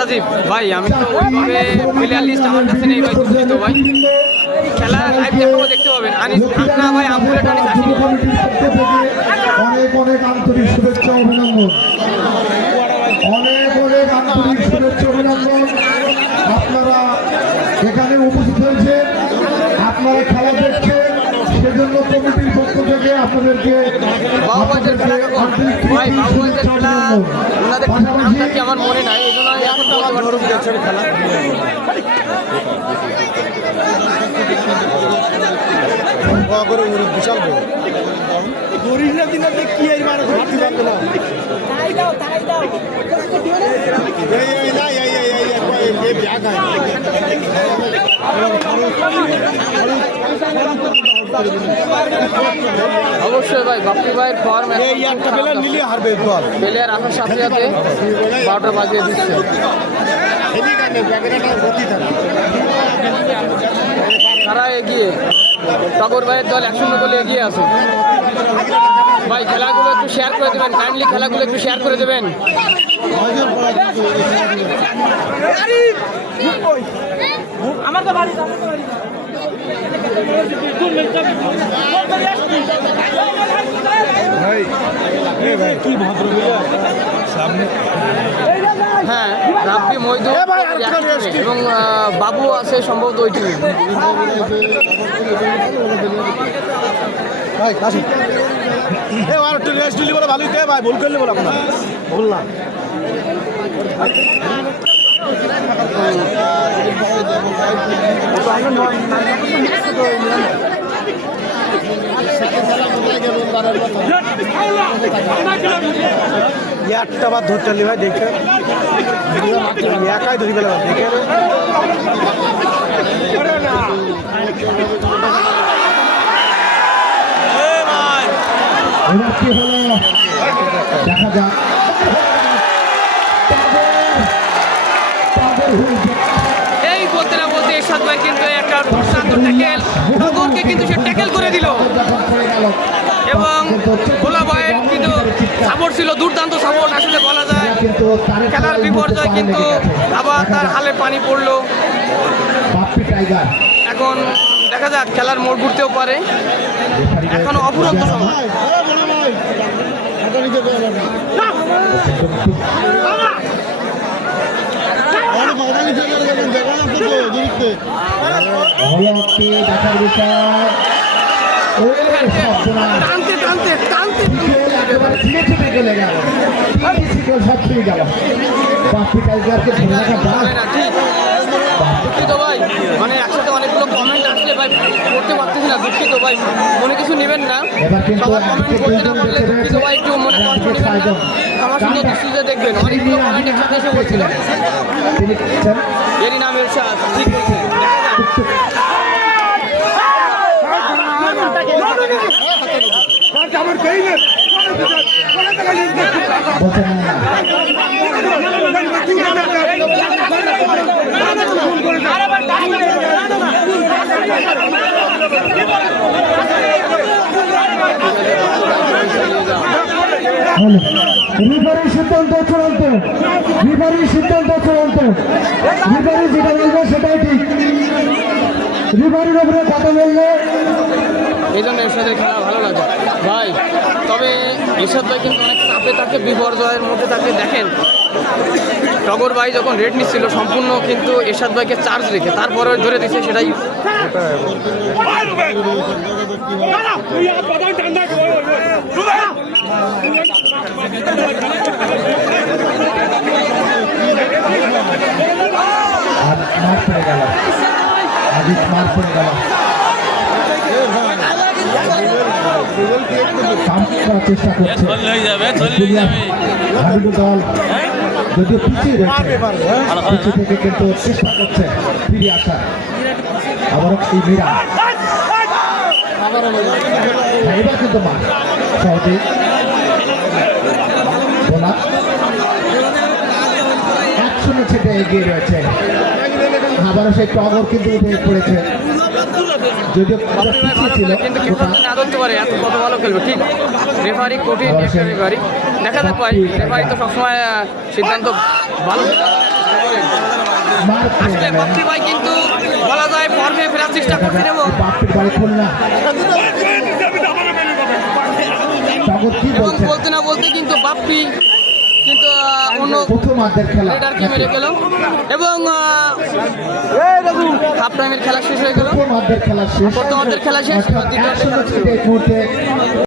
রাজীব ভাই, আমি তো ওইভাবে প্লেয়ার লিস্ট আমার কাছে নেই ভাই, দুঃখিত ভাই। খেলা লাইভ দেখাবো, দেখতে পাবেন। আনিস না ভাই, আমুলেট আনিস আসেনি। অনেক অনেক আন্তরিক শুভেচ্ছা অভিনন্দন, অনেক অনেক আন্তরিক শুভেচ্ছা অভিনন্দন। আপনারা এখানে উপস্থিত হয়েছে, আপনারা খেলা দেখছেন, সেজন্য কমিটির পক্ষ থেকে আপনাদেরকে আমার মনে নাই, এই জন্য খেলা বিশাল অবশ্যই ভাই, বাপ্পি ভাইয়ের ফর্ম প্লেয়ার আসার সাথে সাথে 12টা বাজিয়ে দিচ্ছে। তারা এগিয়ে, টগর ভাইয়ের দল 1-0 গোলে এগিয়ে আছে। ভাই খেলাগুলো একটু শেয়ার করে দেবেন, কাইন্ডলি খেলাগুলো একটু শেয়ার করে দেবেন। আমার তো বাড়ি হ্যাঁ, রাব্বি মইদুল এবং বাবু আছে সম্ভবত ওই টিমে। ভাই ভুল করলে বলো আপনার ভুল না। একটা বার ধরতে ভাই, দেখে একাই ধরি গেল দেখে। কি হলো দেখা যাক। এই বলতে না বলতে এরশাদ ভাই কিন্তু একটা দুর্দান্ত ট্যাকেল, টগরকে কিন্তু সে ট্যাকেল করে দিল। এবং ভোলা ভাইয়ের কিন্তু সাপোর্ট ছিল, দুর্দান্ত সাপোর্ট আসলে বলা যায়। খেলার বিপর্যয় কিন্তু আবার তার হালে পানি পড়লো। এখন দেখা যাক, খেলার মোড় ঘুরতেও পারে, এখনো অফুরন্ত সময়। দেখার বিষয় টানতে টানতে টানতে গেলে গেল, সব ঠিক গেল। বাপ্পি টাইগারকে ধরে রাখা যায় না। দুঃখিত ভাই, মানে একসাথে অনেকগুলো কমেন্ট আসলে ভাই করতে পারতেছি না, দুঃখিত ভাই, মনে কিছু নেবেন না। সবার কমেন্ট করতে না পারলে দুঃখিত ভাই, একটু মনে কষ্ট নেবেন না। আমার সুন্দর দৃষ্টিতে দেখবেন, অনেকগুলো কমেন্ট একসাথে এসে বলছিলেন। এরই নাম এরশাদ, ঠিক বলছেন। রিফারির সিদ্ধান্ত চূড়ান্ত, রিফারির সিদ্ধান্ত চূড়ান্ত, রিফারি যেটা বলবে সেটাই ঠিক। রিফারির উপরে কথা বললে এই জন্য এরশাদের খেলা ভালো লাগে ভাই। তবে এরশাদ ভাই কিন্তু অনেক চাপে থাকে, বিপর্যয়ের মধ্যে থাকে। দেখেন, টগর ভাই যখন রেড নিচ্ছিল সম্পূর্ণ কিন্তু এরশাদ ভাইকে চার্জ রেখে তারপরে ধরে দিচ্ছে, সেটাই চেষ্টা করছে দল, যদিও পিছিয়ে রয়েছে থেকে কিন্তু চেষ্টা করছে ফিরে আসার। আবারও এই মীরা এবার কিন্তু মার সহজে বলা 1-0 ছেটে এগিয়ে রয়েছে। আবারও সেই টগর কিন্তু উঠে পড়েছে, যদিও কিন্তু এত কত ভালো খেলবে। ঠিক রেফারি কঠিন রেফারি দেখা যাক ভাই, রেফারি তো সবসময় সিদ্ধান্ত ভালো আসলে বাপ্পি ভাই কিন্তু বলা যায় ফর্মে ফেরার চেষ্টা করছেন এবং বলতে না বলতে কিন্তু বাপ্পি কিন্তু অন্য রেডারকে মেরে গেল এবং হাফ টাইমের খেলা শেষ হয়ে গেল। প্রথমার্ধের খেলা শেষ, দ্বিতীয়ার্ধের খেলা শুরু।